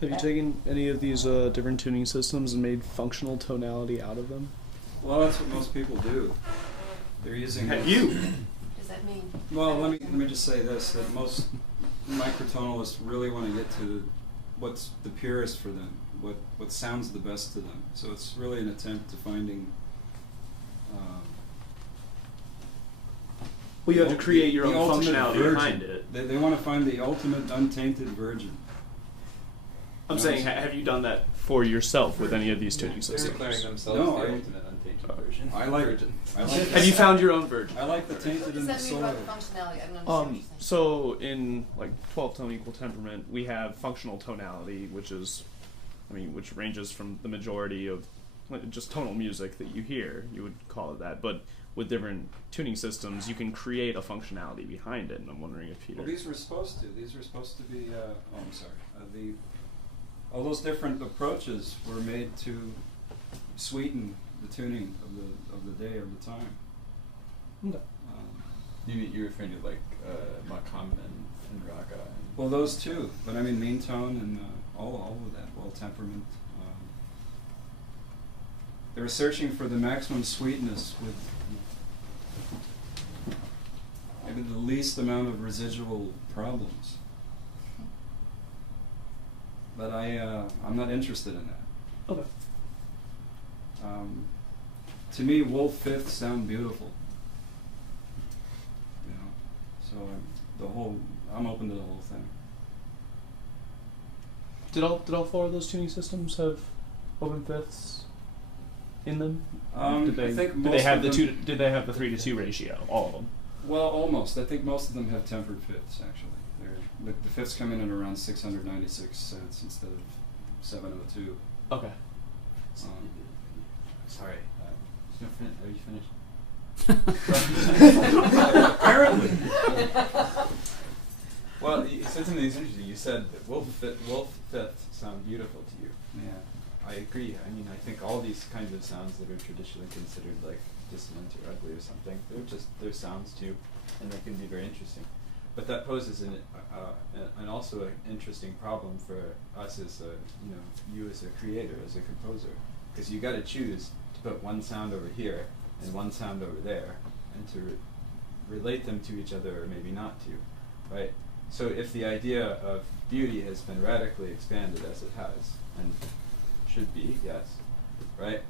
Have you taken any of these different tuning systems and made functional tonality out of them? Well, that's what most people do. They're using. Have you? What does that mean? Well, let me just say this: that most microtonalists really want to get to what's the purest for them, what sounds the best to them. So it's really an attempt to finding. Well, you have to create your the own ultimate functionality virgin. behind it. They want to find the ultimate untainted virgin. I'm saying, have you done that for yourself with any of these tuning They're systems? declaring themselves No, the I- ultimate untainted version. I like it. I like Have you found your own virgin? I like the What tainted does in the that mean soil. about the functionality? I don't understand what you're saying. So in like 12-tone equal temperament, we have functional tonality, which is, which ranges from the majority of just tonal music that you hear. You would call it that, but with different tuning systems, you can create a functionality behind it. And I'm wondering if Peter. Well, these were supposed to. These were supposed to be. I'm sorry. All those different approaches were made to sweeten the tuning of the day or the time. Okay. You're referring to like Makam and Raga. And Well, those two, but I mean mean tone and all of that. Well, temperament. They were searching for the maximum sweetness with maybe the least amount of residual problems. But I'm not interested in that. Okay. To me, wolf fifths sound beautiful. You know, so I'm open to the whole thing. Did all four of those tuning systems have open fifths in them? I think did most they have of the them, Did they have the 3-to-2 ratio? All of them. Well, almost. I think most of them have tempered fifths. Actually, the fifths come in at around 696 cents instead of 702. Okay. sorry. Are you finished? Apparently. Well, you said something that's interesting. You said that wolf fifths sound beautiful to you. Yeah. I agree. I mean, I think all these kinds of sounds that are traditionally considered like dissonant or ugly or something, they're sounds too, and they can be very interesting. But that poses an also an interesting problem for us as you as a creator, as a composer, because you got to choose to put one sound over here and one sound over there, and to relate them to each other or maybe not to, right? So if the idea of beauty has been radically expanded as it has, and should be, yes, right?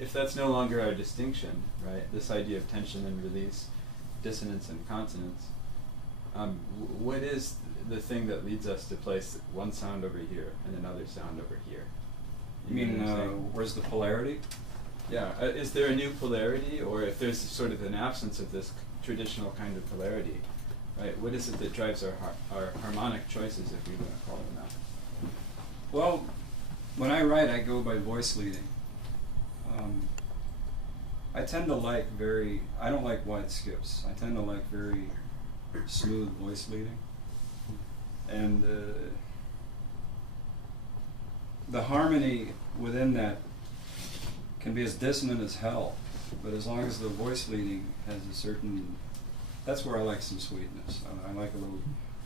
If that's no longer our distinction, right? This idea of tension and release, dissonance and consonance, what is the thing that leads us to place one sound over here and another sound over here? You mean know what I'm saying? where's the polarity? Yeah, is there a new polarity, or if there's sort of an absence of this traditional kind of polarity, right? What is it that drives our harmonic choices, if we want to call them that? Well, when I write, I go by voice leading. I tend to like I don't like wide skips. I tend to like very smooth voice leading. And the harmony within that can be as dissonant as hell, but as long as the voice leading has a certain, that's where I like some sweetness. I like a little,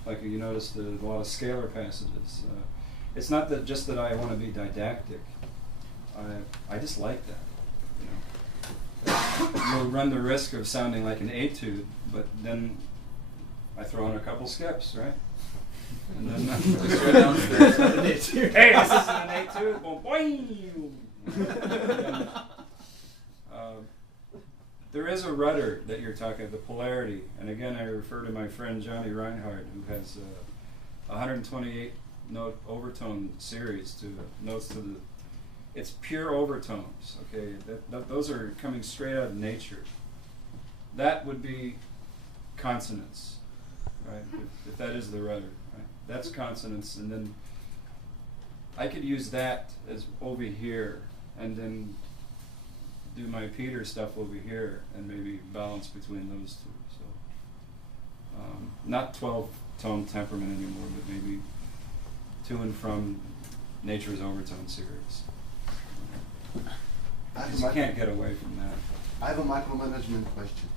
like you notice a lot of scalar passages. It's not that just that I want to be didactic. I just like that. You know, you'll run the risk of sounding like an etude, but then I throw in a couple skips, right? And then just go downstairs with an etude. Hey, this isn't an etude. Boom, boing. There is a rudder that you're talking, the polarity, and again I refer to my friend Johnny Reinhardt, who has a 128 note overtone series to notes to the. It's pure overtones. Okay, those are coming straight out of nature. That would be consonants, right? If that is the rudder, right? That's consonants, and then I could use that as over here, and then do my Peter stuff over here, and maybe balance between those two. So, not 12-tone temperament anymore, but maybe to and from nature's overtone series. You can't get away from that. I have a micromanagement question.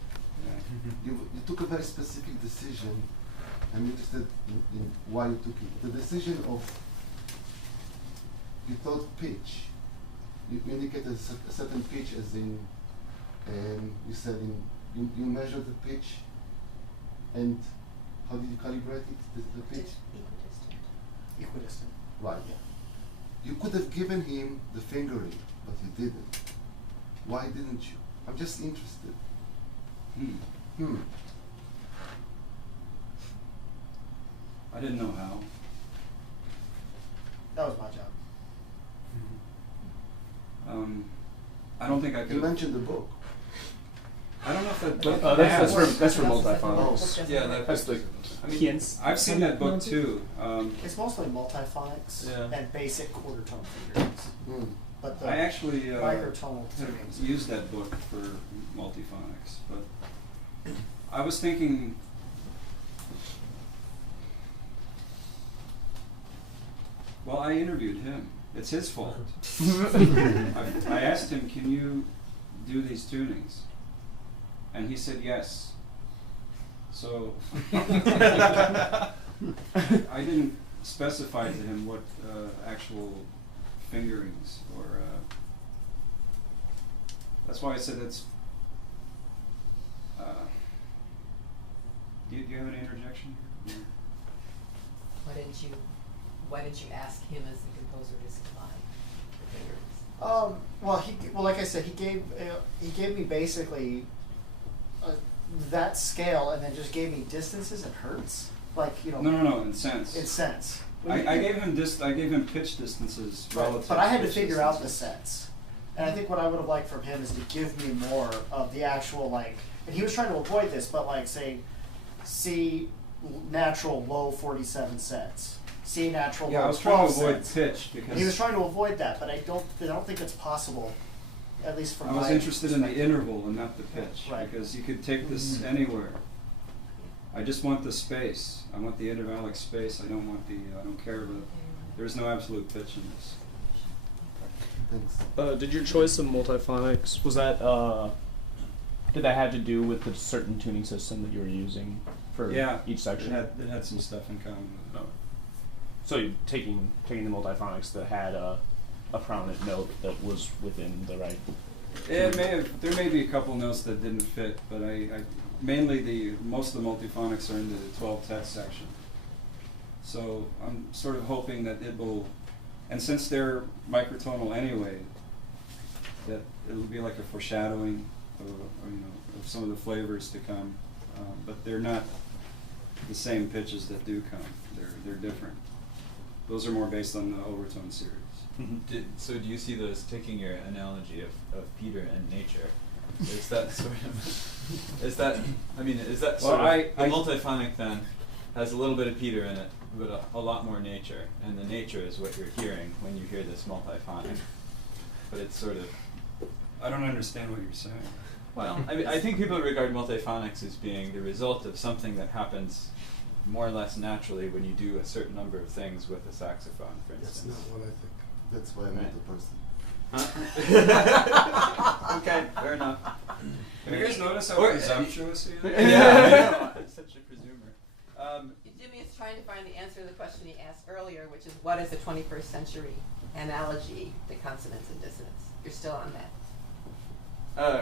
Yeah. You took a very specific decision I'm interested in why you took it. The decision of, you thought pitch. You indicated a certain pitch as in, you said you measured the pitch, and how did you calibrate it, the pitch? Just equidistant. Equidistant. Right. Yeah. You could have given him the fingering, but you didn't. Why didn't you? I'm just interested. I didn't know how. That was my job. I don't think I could. You mentioned the book. I don't know if that book. That's for That's multiphonics. just- Yeah, That's the pians. I've seen that book too. It's mostly multiphonics Yeah. and basic quarter tone fingerings. But the I actually microtonal have tunings. used that book for multiphonics, but I was thinking. Well, I interviewed him. It's his fault. I asked him, "Can you do these tunings?" And he said yes. So I didn't specify to him what actual fingerings or. That's why I said that's. Do you have any interjection here? Why didn't you ask him as the composer to supply the fingers? Well, like I said, he gave me basically that scale, and then just gave me distances and hertz, like No, in cents. in cents. I gave him pitch distances relative. But I had to pitch figure out the distances. cents, and I think what I would have liked from him is to give me more of the actual and he was trying to avoid this, but say C natural low 47 cents. C natural Yeah, I low was trying 12 to avoid cents. pitch because And he was trying to avoid that, but I don't think it's possible, at least from I was my interested in the perspective. interval and not the pitch. Right. Because you could take this anywhere. I just want the space. I want the intervallic space. I don't care about. There's no absolute pitch in this. Thanks. Did your choice of multiphonics, was that, did that have to do with the certain tuning system that you were using for each section? It had some stuff in common with it. Oh. So you're taking the multiphonics that had a prominent note that was within the right. There may be a couple notes that didn't fit, but I mainly most of the multiphonics are in the 12-tet section. So I'm sort of hoping that it will, and since they're microtonal anyway, that it'll be like a foreshadowing of some of the flavors to come, but they're not the same pitches that do come. They're different. Those are more based on the overtone series. So do you see those, taking your analogy of Peter and nature, is that sort of, is that sort of, the multiphonic then has a little bit of Peter in it, but a lot more nature, and the nature is what you're hearing when you hear this multiphonic, but it's sort of. I don't understand what you're saying. Well, I think people regard multiphonics as being the result of something that happens more or less naturally when you do a certain number of things with a saxophone, for That's instance. not what I think. That's why I'm not the person. Huh? Okay, fair enough. Have you guys noticed how Or- presumptuous he is? Yeah, I know. I'm such a presumer. Jimmy is trying to find the answer to the question he asked earlier, which is what is the 21st century analogy to consonance and dissonance? You're still on that.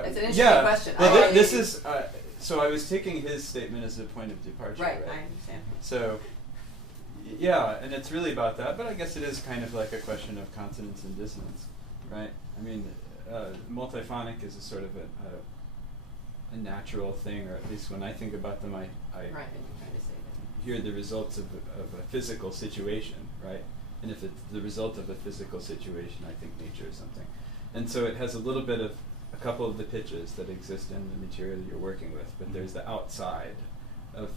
It's an interesting question. Well, I- this is. So I was taking his statement as a point of departure. Right, I understand. So, yeah, and it's really about that, but I guess it is kind of like a question of consonance and dissonance, right? I mean, multiphonic is a sort of a natural thing, or at least when I think about them, I Right, and you're trying to say that. hear the results of a physical situation, right? And if it's the result of a physical situation, I think nature is something. And so it has a little bit of a couple of the pitches that exist in the material that you're working with, but there's the outside of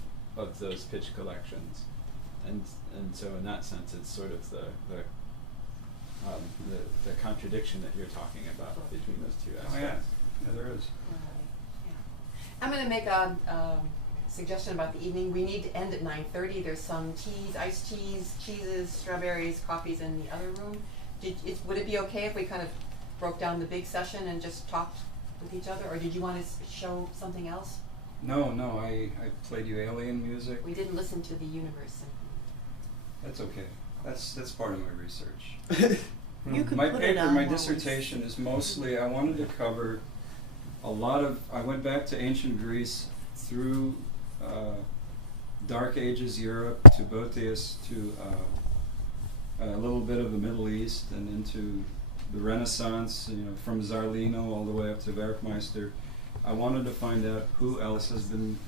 those pitch collections. And so in that sense, it's sort of the contradiction that you're talking about between those two aspects. Oh yeah, there is. Yeah. I'm going to make a suggestion about the evening. We need to end at 9:30. There's some teas, iced teas, cheeses, strawberries, coffees in the other room. Would it be okay if we kind of broke down the big session and just talked with each other, or did you want to show something else? No, I played you alien music. We didn't listen to the Universe Symphony. That's okay. That's part of my research. You could My put it paper, on my while we dissertation is mostly, I wanted to cover a lot of, I went back to ancient Greece through Dark Ages Europe to Boethius to a little bit of the Middle East and into the Renaissance, from Zarlino all the way up to Werkmeister. I wanted to find out who else has been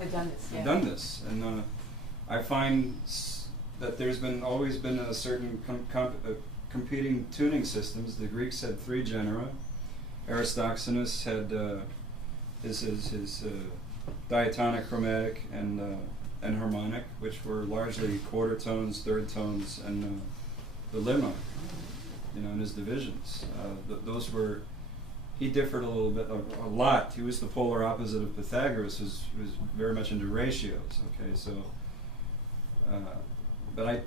I've done this, yeah. done this, and I find that there's always been a certain competing tuning systems. The Greeks had 3 genera. Aristoxenus had his diatonic, chromatic, and harmonic, which were largely quarter tones, third tones, and the lemma, in his divisions. Those were. He differed a little bit, a lot. He was the polar opposite of Pythagoras, who was very much into ratios. Okay, so, but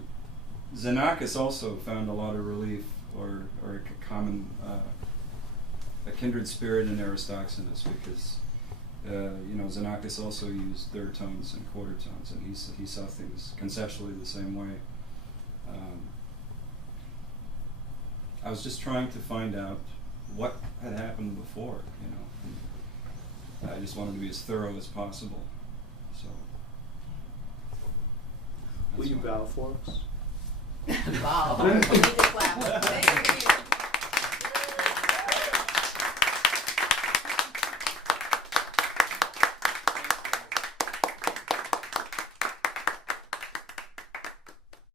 Xenakis also found a lot of relief or a common, a kindred spirit in Aristoxenus, because Xenakis also used third tones and quarter tones, and he saw things conceptually the same way. I was just trying to find out what had happened before, and I just wanted to be as thorough as possible. So. Will you bow for us? Wow. We need this last